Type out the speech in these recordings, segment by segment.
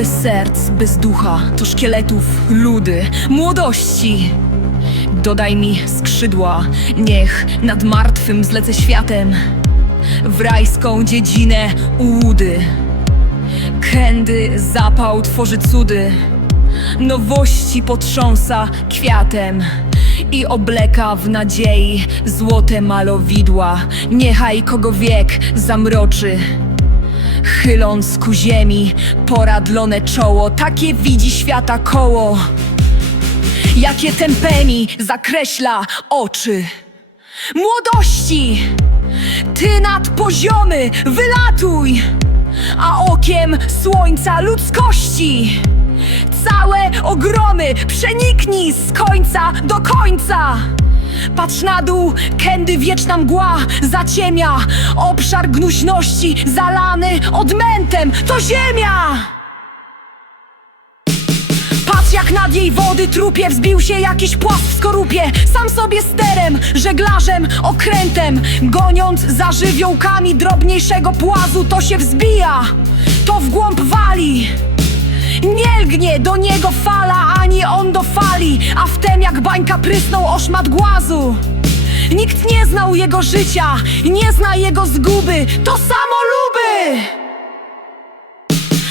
Bez serc, bez ducha, to szkieletów, ludy, młodości. Dodaj mi skrzydła, niech nad martwym zlecę światem w rajską dziedzinę ułudy. Kędy zapał tworzy cudy, nowości potrząsa kwiatem i obleka w nadziei złote malowidła. Niechaj kogo wiek zamroczy. Chyląc ku ziemi poradlone czoło, takie widzi świata koło, jakie tempemi zakreśla oczy. Młodości, ty nad poziomy wylatuj, a okiem słońca ludzkości całe ogromy przeniknij z końca do końca. Patrz na dół, kędy wieczna mgła zaciemia. Obszar gnuśności zalany odmętem To ziemia! Patrz jak nad jej wody trupie wzbił się jakiś płask w skorupie. Sam sobie sterem, żeglarzem, okrętem Goniąc za żywiołkami drobniejszego płazu To się wzbija, to w głąb wali nie lgnie do niego fala, ani on do fali A wtem jak bańka prysnął oszmat głazu. Nikt nie znał jego życia, nie zna jego zguby To samo luby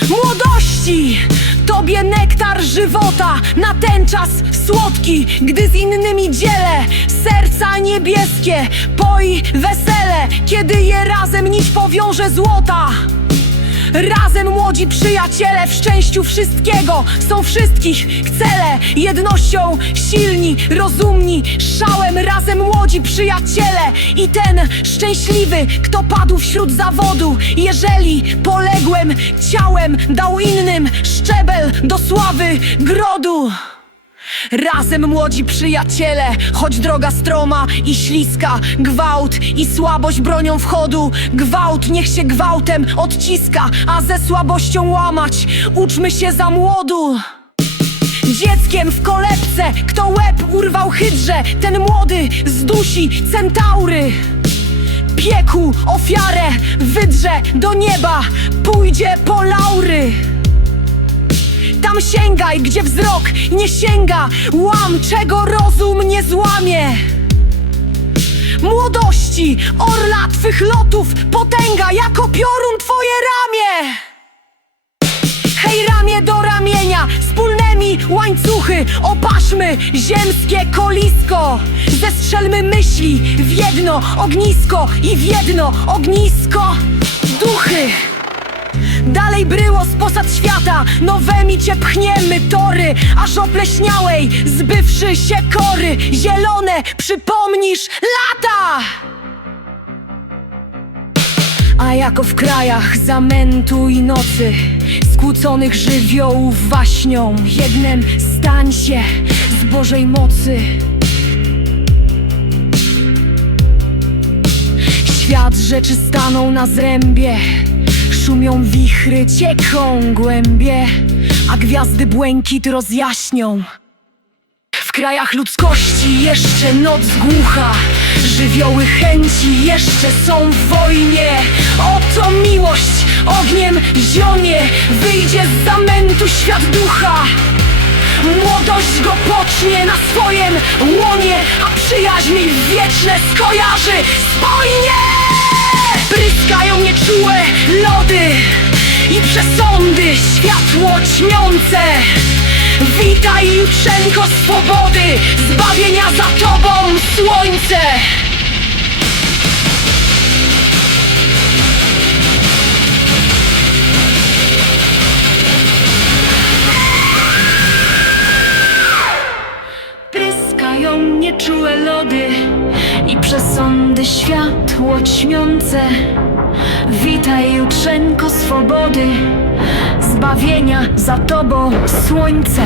Młodości, tobie nektar żywota Na ten czas słodki, gdy z innymi dzielę Serca niebieskie, poi wesele Kiedy je razem nić powiąże złota Razem młodzi przyjaciele w szczęściu wszystkiego. Są wszystkich cele. Jednością silni, rozumni. Szałem razem młodzi przyjaciele. I ten szczęśliwy, kto padł wśród zawodu. Jeżeli poległem ciałem Dał innym szczebel do sławy grodu Razem młodzi przyjaciele, choć droga stroma i śliska Gwałt i słabość bronią wchodu. Gwałt niech się gwałtem odciska A ze słabością łamać. Uczmy się za młodu. Dzieckiem w kolebce, kto łeb urwał hydrze Ten młody zdusi centaury. Pieku ofiarę wydrze do nieba Pójdzie po laury tam sięgaj, gdzie wzrok nie sięga. Łam, czego rozum nie złamie. Młodości, orla twych lotów Potęga, jako piorun twoje ramię. Hej, ramię do ramienia, wspólnymi łańcuchy. Opaszmy ziemskie kolisko. Zestrzelmy myśli w jedno ognisko I w jedno ognisko. Duchy Dalej bryło z posad świata. Nowemi cię pchniemy tory Aż opleśniałej zbywszy się kory. Zielone przypomnisz lata! A jako w krajach zamętu i nocy Skłóconych żywiołów waśnią Jednem stań się z Bożej mocy. Świat rzeczy stanął na zrębie Szumią wichry, cieką głębie A gwiazdy błękit rozjaśnią. W krajach ludzkości jeszcze noc głucha Żywioły chęci jeszcze są w wojnie. Oto miłość ogniem zionie Wyjdzie z zamętu świat ducha. Młodość go pocznie na swojem łonie A przyjaźń wieczne skojarzy światło ćmiące Witaj jutrzenko swobody, zbawienia za tobą słońce. Pryskają nieczułe lody i przesądy światło ćmiące Witaj jutrzenko swobody, zbawienia za tobą słońce